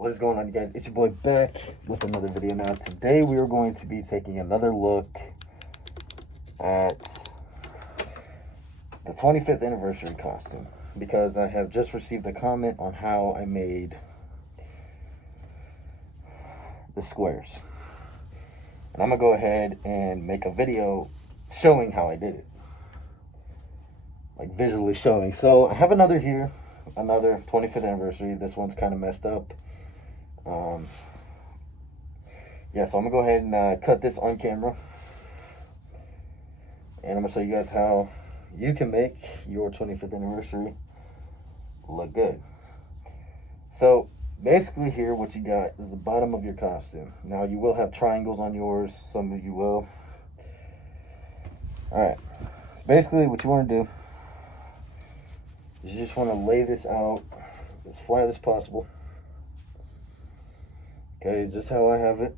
What is going on, you guys? It's your boy back with another video. Now today we are going to be taking another look at the 25th anniversary costume, because I have just received a comment on how I made the squares, and I'm gonna go ahead and make a video showing how I did it, like visually showing. So I have another here, another 25th anniversary. This one's kind of messed up. Yeah, so I'm gonna go ahead and cut this on camera, and I'm gonna show you guys how you can make your 25th anniversary look good. So basically here what you got is the bottom of your costume. Now you will have triangles on yours, some of you will. Alright, so basically what you want to do is you just want to lay this out as flat as possible. Okay, just how I have it.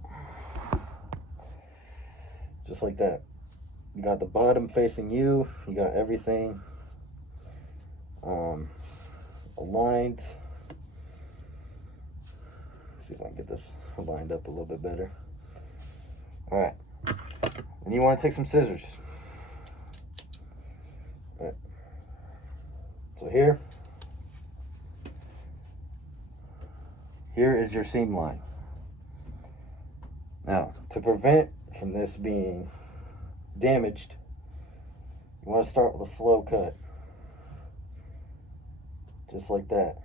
Just like that. You got the bottom facing you. You got everything aligned. Let's see if I can get this lined up a little bit better. Alright. And you want to take some scissors. Alright. So here is your seam line. Now, to prevent from this being damaged, you want to start with a slow cut, just like that.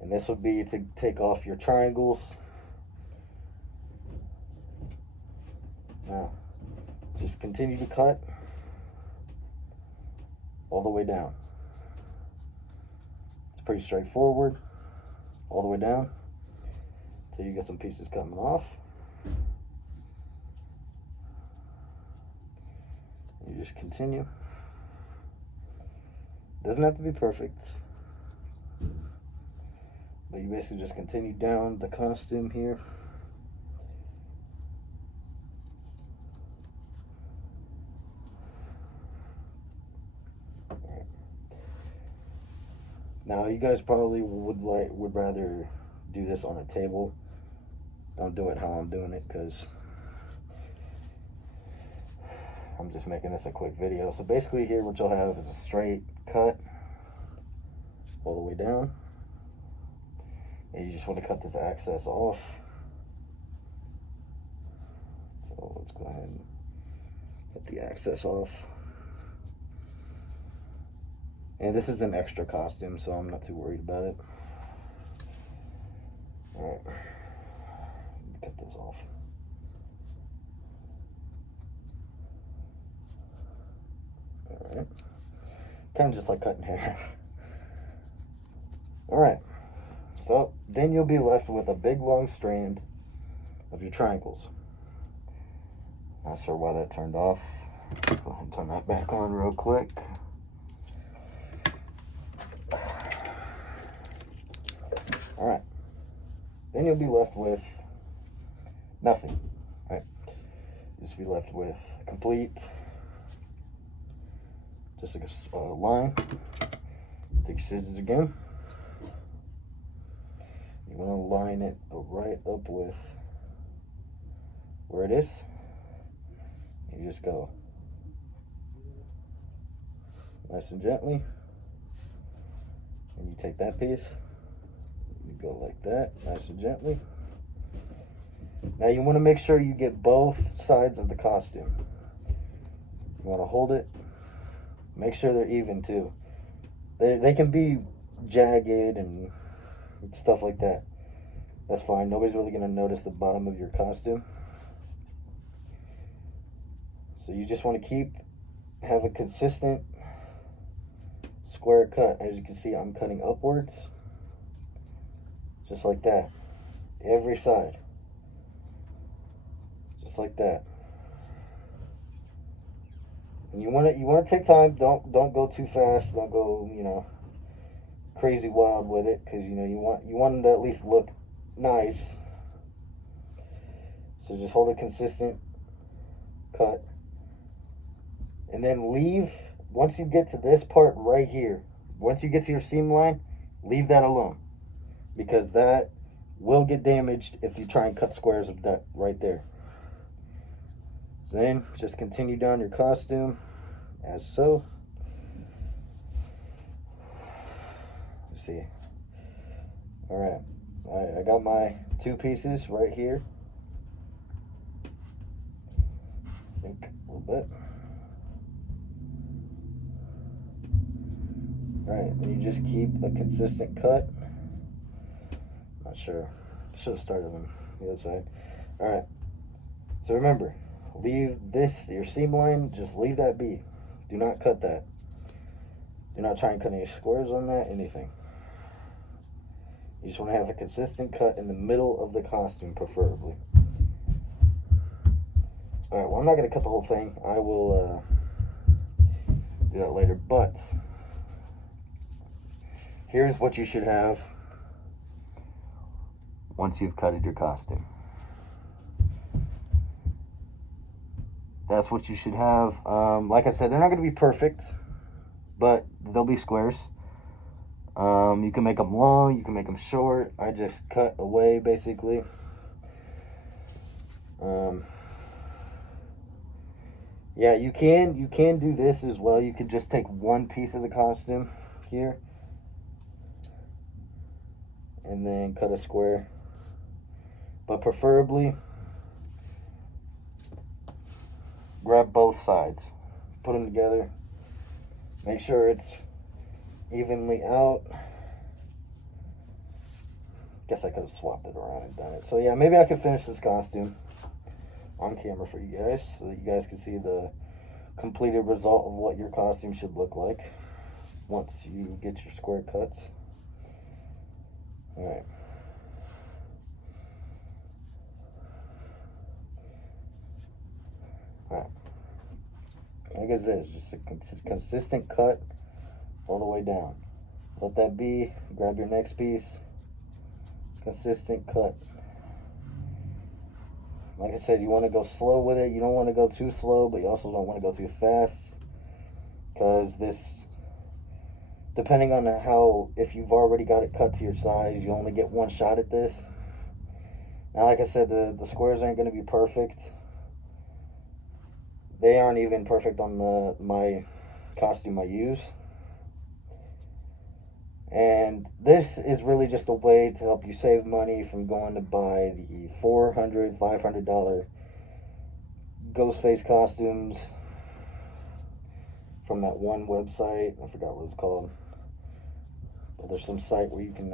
And this would be to take off your triangles. Now, just continue to cut all the way down. It's pretty straightforward, all the way down till you get some pieces coming off. You just continue. Doesn't have to be perfect, but you basically just continue down the costume here. Right. Now you guys probably would rather do this on a table. Don't do it how I'm doing it, because I'm just making this a quick video. So basically here what you'll have is a straight cut all the way down, and you just want to cut this excess off. So let's go ahead and cut the excess off. And this is an extra costume, so I'm not too worried about it. Alright, cut this off. Alright, kind of just like cutting hair. Alright, so then you'll be left with a big long strand of your triangles. Not sure why that turned off. Go ahead and turn that back on real quick. Alright, then you'll be left with nothing. Right, you'll just be left with complete, just like a line. Take your scissors again. You want to line it right up with where it is. You just go nice and gently, and you take that piece, you go like that, nice and gently. Now you want to make sure you get both sides of the costume. You want to hold it, make sure they're even too. They can be jagged and stuff like that. That's fine. Nobody's really going to notice the bottom of your costume. So you just want to have a consistent square cut. As you can see, I'm cutting upwards, just like that, every side, just like that. And you want to take time. Don't go too fast. Don't go crazy wild with it, because you want them to at least look nice. So just hold a consistent cut, and then leave. Once you get to this part right here, once you get to your seam line, leave that alone. because that will get damaged if you try and cut squares of that right there. So then just continue down your costume as so. Let's see. Alright, I got my 2 pieces right here. I think a little bit. Alright, then you just keep a consistent cut. Not sure. Should have started on the other side. Alright. So remember, leave this, your seam line, just leave that be. Do not cut that. Do not try and cut any squares on that, anything. You just want to have a consistent cut in the middle of the costume, preferably. Alright, well, I'm not going to cut the whole thing. I will do that later. But here's what you should have once you've cutted your costume. That's what you should have. Like I said, they're not going to be perfect, but they'll be squares. You can make them long, you can make them short. I just cut away, basically. Yeah, you can do this as well. You could just take one piece of the costume here and then cut a square. But preferably, grab both sides, put them together, make sure it's evenly out. Guess I could have swapped it around and done it. So yeah, maybe I could finish this costume on camera for you guys so that you guys can see the completed result of what your costume should look like once you get your square cuts. Alright. Alright. Like I said, it's just a consistent cut all the way down. Let that be. Grab your next piece. Consistent cut. Like I said, you want to go slow with it. You don't want to go too slow, but you also don't want to go too fast. Because this, depending on how, if you've already got it cut to your size, you only get one shot at this. Now, like I said, the squares aren't going to be perfect. They aren't even perfect on my costume I use. And this is really just a way to help you save money from going to buy the $400, $500 ghostface costumes from that one website. I forgot what it's called. But there's some site where you can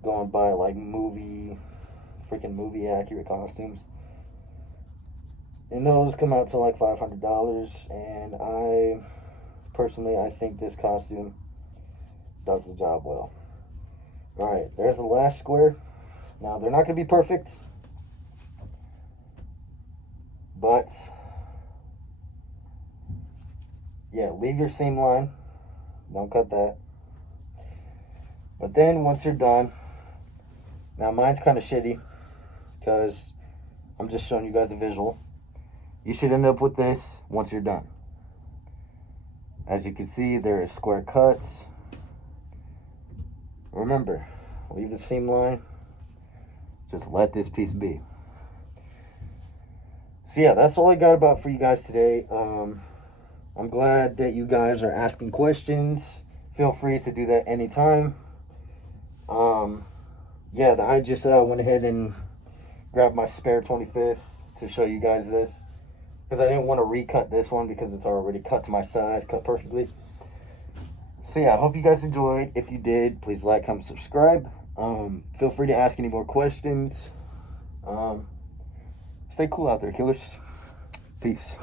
go and buy like movie accurate costumes. And those come out to like $500. And I think this costume does the job well. Alright, there's the last square. Now, they're not going to be perfect, but yeah, leave your seam line. Don't cut that. But then, once you're done, now mine's kind of shitty because I'm just showing you guys a visual. You should end up with this once you're done. As you can see, there is square cuts. Remember, leave the seam line. Just let this piece be. So yeah, that's all I got about for you guys today. I'm glad that you guys are asking questions. Feel free to do that anytime. Yeah, I just went ahead and grabbed my spare 25th to show you guys this. Because I didn't want to recut this one because it's already cut to my size, cut perfectly. So yeah, I hope you guys enjoyed. If you did, please like, comment, subscribe. Feel free to ask any more questions. Stay cool out there, killers. Peace.